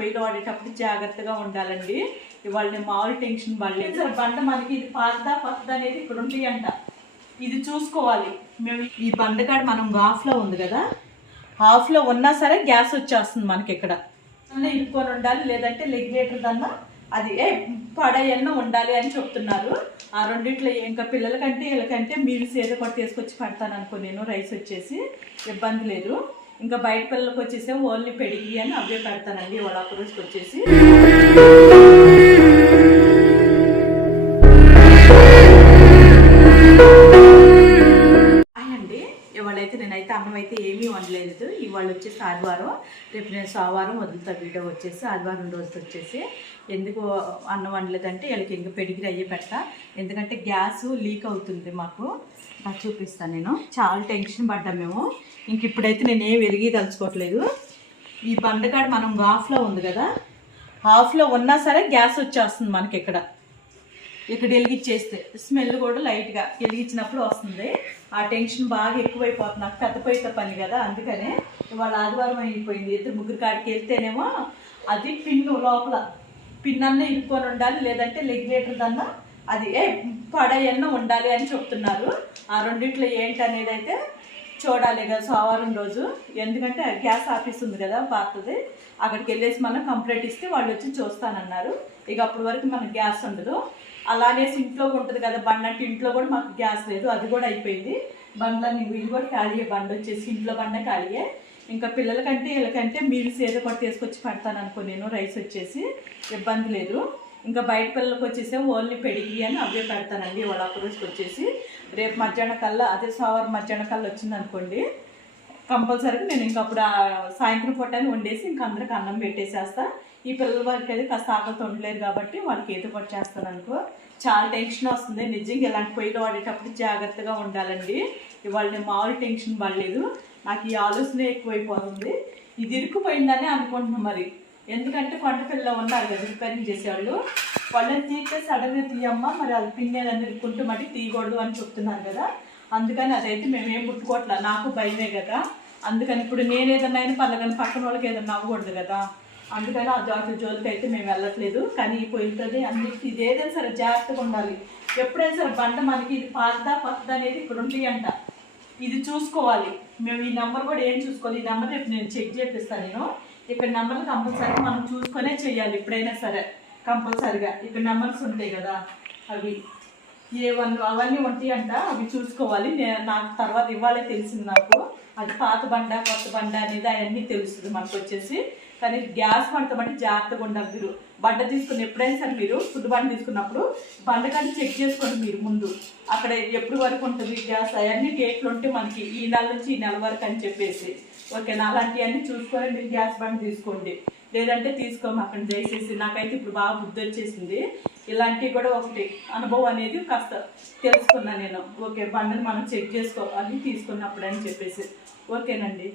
పొయ్యిలో వాడేటప్పుడు జాగ్రత్తగా ఉండాలండి. ఇవాళ నేను మామూలు టెన్షన్ పడలేదు. సరే బండ మనకి ఇది పాతదా కొత్తదా అనేది ఇక్కడ ఉంది అంట, ఇది చూసుకోవాలి మేము. ఈ బండకాడ మనం హాఫ్లో ఉంది కదా, హాఫ్లో ఉన్నా సరే గ్యాస్ వచ్చేస్తుంది మనకి. ఇక్కడ ఇరుక్కొని ఉండాలి, లేదంటే రెగ్యులేటర్ దన్నా అది పడయన్న ఉండాలి అని చెప్తున్నారు. ఆ రెండిట్లో ఇంకా పిల్లలకంటే వీళ్ళకంటే మీరు సేద కొట్టి తీసుకొచ్చి పెడతాను అనుకో నేను. రైస్ వచ్చేసి ఇబ్బంది లేదు. ఇంకా బయట పిల్లలకు వచ్చేసి ఓన్లీ పెడిగి అని అవే పెడతానండి. వాళ్ళ రోజుకి వచ్చేసి అండి. ఇవాళైతే నేనైతే అన్నం అయితే ఏమీ వండలేదు. ఇవాళ వచ్చేసి ఆదివారం, రేపు నేను సోమవారం వదులుతా వీడియో వచ్చేసి. ఆదివారం రోజు వచ్చేసి ఎందుకు అన్నం వండలేదంటే వీళ్ళకి ఇంకా పెడిగిరి అయ్యి పెడతా, ఎందుకంటే గ్యాస్ లీక్ అవుతుంది మాకు. నాకు చూపిస్తాను. నేను చాలా టెన్షన్ పడ్డాం మేము. ఇంక ఇప్పుడైతే నేను ఏం వెలిగి తలుచుకోవట్లేదు. ఈ బండకాడ మనం హాఫ్లో ఉంది కదా, హాఫ్లో ఉన్నా సరే గ్యాస్ వచ్చేస్తుంది మనకి. ఇక్కడ వెలిగించేస్తే స్మెల్ కూడా లైట్గా వెలిగించినప్పుడు వస్తుంది. ఆ టెన్షన్ బాగా ఎక్కువైపోతుంది నాకు, పెద్ద పొయ్యితో పని కదా. అందుకనే ఇవాళ ఆదివారం అయిపోయింది. ఇద్దరు ముగ్గురు కాడికి వెళ్తేనేమో అది పిన్ను లోపల పిన్నన్నా ఇరుక్కొని ఉండాలి, లేదంటే రెగ్యులేటర్ దన్నా అది పడయన్న ఉండాలి అని చెప్తున్నారు. ఆ రెండిట్లో ఏంటి అనేది అయితే చూడాలి కదా సోమవారం రోజు. ఎందుకంటే గ్యాస్ ఆఫీస్ ఉంది కదా పాతది, అక్కడికి వెళ్ళేసి మనం కంప్లైంట్ ఇస్తే వాళ్ళు వచ్చి చూస్తానన్నారు. ఇక అప్పటి వరకు మనకు గ్యాస్ ఉండదు. అలానే ఇంట్లో ఉంటుంది కదా బండ, అంటే ఇంట్లో కూడా మాకు గ్యాస్ లేదు, అది కూడా అయిపోయింది. బండ్లని వీళ్ళు కూడా ఖాళీయే, బండ వచ్చేసి ఇంట్లో బండ ఖాళీయే. ఇంకా పిల్లలకంటే వీళ్ళకంటే మీరు సేద కొట్టి తీసుకొచ్చి పెడతాను అనుకో నేను. రైస్ వచ్చేసి ఇబ్బంది లేదు. ఇంకా బయట పిల్లలకు వచ్చేసి ఓన్లీ పెడిగి అని అవే పెడతానండి. వాళ్ళ రోజుకి వచ్చేసి రేపు మధ్యాహ్నం కల్లా, అదే సోమవారం మధ్యాహ్నం కల్లా వచ్చింది అనుకోండి, కంపల్సరీగా నేను ఇంకా అప్పుడు సాయంత్రం పూటని వండేసి ఇంకా అందరికి అన్నం పెట్టేసేస్తా. ఈ పిల్లల వారికి అయితే కాస్త ఆకలితో ఉండలేరు కాబట్టి వాళ్ళకి ఏదో ఒకటి చేస్తాను అనుకో. చాలా టెన్షన్ వస్తుంది నిజంగా. ఇలాంటి పొయ్యిలో వాడేటప్పుడు జాగ్రత్తగా ఉండాలండి. ఇవాళ నేను మామూలు టెన్షన్ పడలేదు. నాకు ఈ ఆలోచన ఎక్కువైపోతుంది. ఇది ఇరుక్కుపోయిందని అనుకుంటున్నాం మరి. ఎందుకంటే పంట పిల్లలు ఉన్నారు కదా రిపేరింగ్ చేసేవాళ్ళు, వాళ్ళని తీస్తే సడన్గా తీయమ్మా, మరి అది పిన్నేదని ఇరుక్కుంటూ మరి తీయకూడదు అని చెప్తున్నారు కదా. అందుకని అదైతే మేమేం ముట్టుకోవట్లా, నాకు భయమే కదా. అందుకని ఇప్పుడు నేను ఏదన్నా అయినా పర్లేదని పక్కన వాళ్ళకి ఏదన్నా అవ్వకూడదు కదా. అందుకని ఆ జోలికి అయితే మేము వెళ్ళట్లేదు. కానీ పోయితుంది అన్నిటికీ ఇది ఏదైనా సరే జాగ్రత్తగా ఉండాలి. ఎప్పుడైనా సరే బండ మనకి ఇది పాతదా కొత్తదా అనేది ఇక్కడ ఉంది అంట, ఇది చూసుకోవాలి మేము. ఈ నెంబర్ కూడా ఏం చూసుకోవాలి, ఈ నెంబర్ రేపు నేను చెక్ చేపిస్తాను నేను. ఇక్కడ నెంబర్లు కంపల్సరీగా మనం చూసుకొనే చేయాలి ఎప్పుడైనా సరే. కంపల్సరీగా ఇక్కడ నెంబర్స్ ఉంటాయి కదా, అవి అవన్నీ ఉంటాయి అంట, అవి చూసుకోవాలి. నాకు తర్వాత ఇవ్వాలే తెలిసింది నాకు. అది పాత బండ కొత్త బండ అనేది అవన్నీ తెలుస్తుంది మనకు వచ్చేసి. కానీ గ్యాస్ బండతో బట్టి జాగ్రత్తగా ఉండాలి. మీరు బండ తీసుకుని ఎప్పుడైనా సరే మీరు ఫుడ్ బండ తీసుకున్నప్పుడు బండ కానీ చెక్ చేసుకోండి మీరు ముందు. అక్కడ ఎప్పుడు వరకు ఉంటుంది గ్యాస్, అవన్నీ డేట్లు ఉంటే మనకి ఈ నెల నుంచి ఈ నెల వరకు అని చెప్పేసి. ఓకేనా, అలాంటివన్నీ చూసుకొని మీరు గ్యాస్ బండ తీసుకోండి, లేదంటే తీసుకోమాకండి దయచేసి. నాకైతే ఇప్పుడు బాగా బుద్ధి వచ్చేసింది. ఇలాంటివి కూడా ఒకటి అనుభవం అనేది కాస్త తెలుసుకున్నాను నేను. ఓకే, బండని మనం చెక్ చేసుకోవాలి తీసుకున్నప్పుడు అని చెప్పేసి. ఓకేనండి.